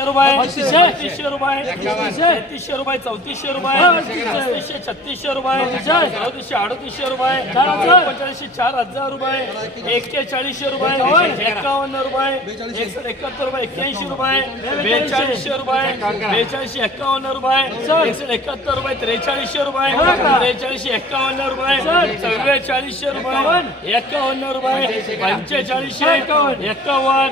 तीनशे रुपये. तीनशे रुपये. तेहतीसशे रुपये चौतीसशे रुपये. पस्तीसशे छत्तीसशे रुपये. चौतीसशे अडतीसशे रुपये. पंचेचाळीसशे चार हजार रुपये. एक्केचाळीसशे रुपये. एकावन्न रुपये. एकाहत्तर रुपये एक्क्याऐंशी रुपये. बेचाळीसशे रुपये. बेचाळीसशे एकावन्न रुपये. एकाहत्तर रुपये त्रेचाळीसशे रुपये. त्रेचाळीसशे एकावन्न रुपये. चव्वेचाळीसशे रुपये. एकावन्न. रुपये. पंचेचाळीसशे. एकावन्न.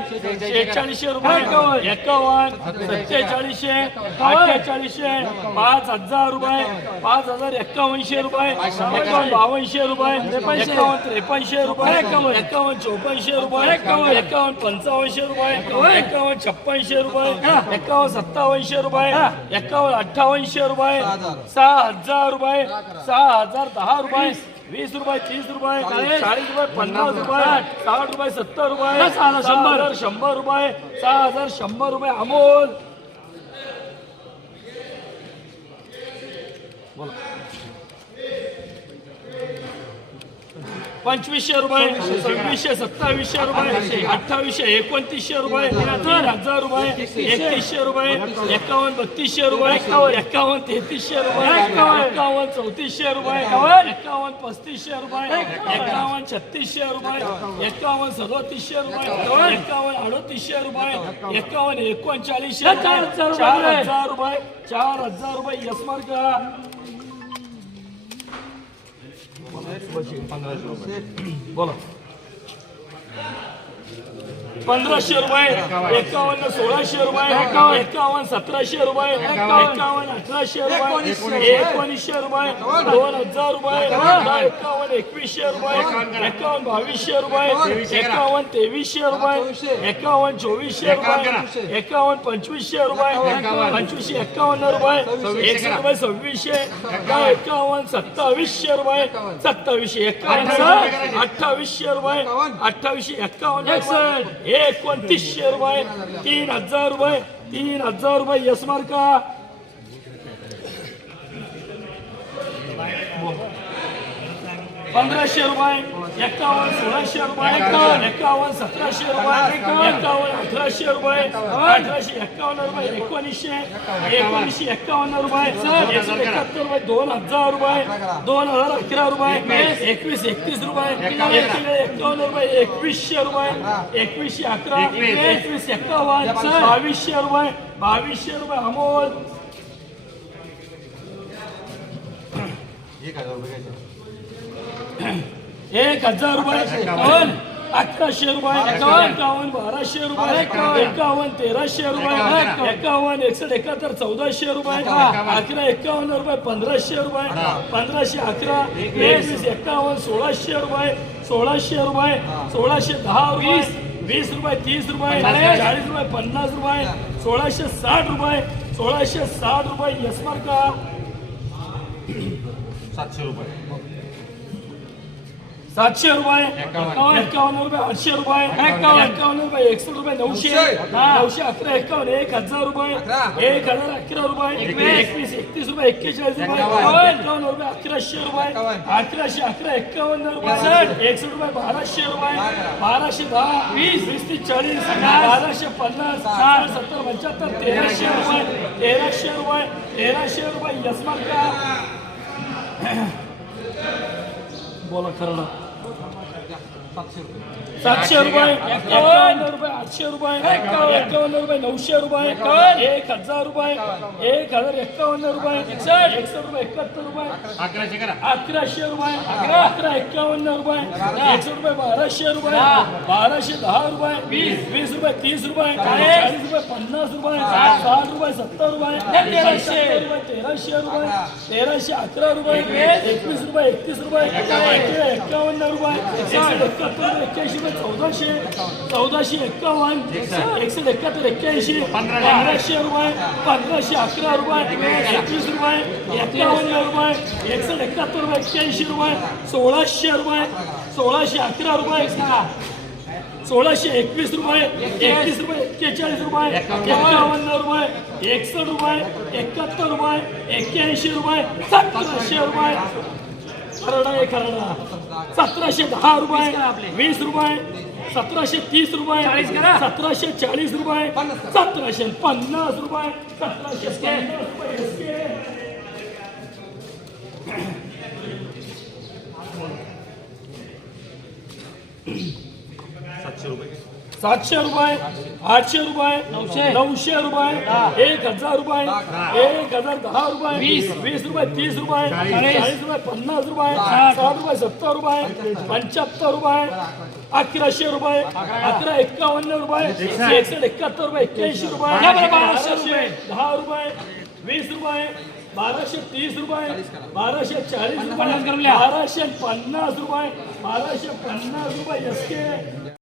शेहेचाळीसशे रुपये. एकावन्न. सत्तेचाळीसशे अठ्ठेचाळीसशे पाच हजार रुपये पाच हजार एक्कावनशे रुपये एकावन्न बावनशे रुपये एकावन्न त्रेपन्नशे रुपये एकावन्न चौपन्नशे रुपये एकावन्न पंचावन्नशे रुपये एकावन्न छप्पनशे रुपये एकावन्न सत्तावन्नशे रुपये एकावन्न अठ्ठावन्नशे रुपये सहा हजार रुपये सहा हजार दहा रुपये वीस रुपये तीस रुपये चाळीस रुपये पन्नास रुपये. साठ रुपये सत्तर रुपये शंभर. शंभर रुपये सहा हजार शंभर रुपये अमोल. पंचवीसशे रुपये सव्वीसशे सत्तावीसशे रुपये अठ्ठावीसशे एकोणतीसशे रुपये तीन हजार रुपये एकतीसशे रुपये एकावन्न बत्तीसशे रुपये एकावन्न तेहतीसशे रुपये एकावन्न चौतीसशे रुपये एकावन्न पस्तीसशे रुपये एकावन्न छत्तीसशे रुपये एकावन्न सदोतीसशे रुपये एकावन्न अडतीसशे रुपये एकावन्न एकोणचाळीसशे चार हजार रुपये चार हजार रुपये यसमार करा बोला पंधराशे रुपये एकावन्न सोळाशे रुपये एकावन्न सतराशे रुपये एकावन्न अठराशे रुपये एकोणीसशे रुपये दोन हजार रुपये एकावन्न एकवीसशे रुपये एकावन्न बावीसशे रुपये एकावन्न तेवीसशे रुपये एकावन्न चोवीसशे रुपये एकावन्न पंचवीसशे रुपये पंचवीसशे एकावन्न रुपये एकशे रुपये सव्वीसशे एकावन्न सत्तावीसशे रुपये सत्तावीसशे एकावन्न अठ्ठावीसशे रुपये अठ्ठावीसशे एकावन्न एकोणतीसशे रुपये तीन हजार रुपये तीन हजार रुपये. यस का पंधराशे रुपये एकावन्न सोळाशे रुपये एकावन्न सतराशे रुपये एकावन्न. अठराशे रुपये अठराशे एकावन्न रुपये एकोणीसशे एकोणीसशे एकावन्न रुपये एकशे एकाहत्तर रुपये दोन हजार रुपये दोन हजार अकरा रुपये एकवीस एकतीस रुपये एकशे एकावन्न रुपये एकवीसशे रुपये एकवीसशे अकरा एकवीस एकावन्न बावीसशे रुपये बावीसशे रुपये अमोल. एक हजार रुपये. एक हजार रुपये एकावन्न बाराशे रुपये एकावन्न तेराशे रुपये एकावन्न एकसष्ट एकाहत्तर चौदाशे रुपये. अकरा एकावन्न रुपये पंधराशे रुपये. पंधराशे अकरा एकवीस. एकावन्न सोळाशे रुपये सोळाशे रुपये सोळाशे दहा रुपये. वीस रुपये तीस रुपये चाळीस रुपये पन्नास रुपये सोळाशे साठ रुपये सोळाशे साठ रुपये यसमार का सातशे रुपये. सातशे रुपये एकावन्न. रुपये आठशे रुपये एकावन्न. रुपये एकसष्ट रुपये नऊशे नऊशे. अकरा एकावन्न एक हजार रुपये एक हजार अकरा रुपये एकवीस. एकतीस रुपये एक्केचाळीस रुपये एकावन्न. रुपये अकराशे रुपये अकराशे अकरा एकावन्न रुपये एकसष्ट रुपये बाराशे रुपये बाराशे दहा वीस. वीस ते चाळीस बाराशे पन्नास साठ. सत्तर पंच्याहत्तर तेराशे रुपये तेराशे रुपये तेराशे रुपये यसमार का बोला खरं ना. सातशे रुपये. एकावन्न रुपये आठशे रुपये एकावन्न रुपये नऊशे रुपये एक हजार रुपये एक हजार एकावन्न रुपये एकसष्ट रुपये एकाहत्तर रुपये अकराशे करा. अकराशे रुपये अकरा. एकावन्न रुपये एकशे रुपये बाराशे रुपये बाराशे दहा रुपये वीस. वीस रुपये तीस रुपये चाळीस. रुपये पन्नास रुपये साठ रुपये सत्तर रुपये तेराशे. रुपये तेराशे रुपये तेराशे अकरा रुपये एकवीस. रुपये एकतीस रुपये एकावन्न. रुपये एकसष्ट एकाहत्तर एक्क्याऐंशी रुपये चौदाशे चौदाशे एक्कावन्न एकशे एकाहत्तर एक्क्याऐंशी पंधराशे रुपये पंधराशे अकरा रुपये एकवीस रुपये एक्कावन्न रुपये एकशे एकाहत्तर रुपये एक्क्याऐंशी रुपये सोळाशे रुपये सोळाशे अकरा रुपये सोळाशे एकवीस रुपये एकतीस रुपये एक्केचाळीस रुपये एकावन्न रुपये एकसष्ट रुपये एकाहत्तर रुपये एक्क्याऐंशी रुपये सतराशे रुपये खरडा आहे खरडा. सतराशे दहा रुपये वीस रुपये सतराशे तीस रुपये सतराशे चाळीस रुपये सतराशे पन्नास रुपये सतराशे पन्नास रुपये. सातशे रुपये. आठशे रुपये नऊशे. नऊशे रुपये एक हजार रुपये एक हजार दहा रुपये वीस. वीस रुपये तीस रुपये चाळीस. रुपये पन्नास रुपये साठ रुपये सत्तर रुपये पंच्याहत्तर रुपये अकराशे रुपये अकरा एक्कावन्न रुपये एकसष्ट. एकाहत्तर रुपये एक्क्याऐंशी रुपये बाराशे दहा रुपये वीस रुपये बाराशे तीस रुपये बाराशे चाळीस रुपये बाराशे पन्नास रुपये बाराशे पन्नास रुपये एस के.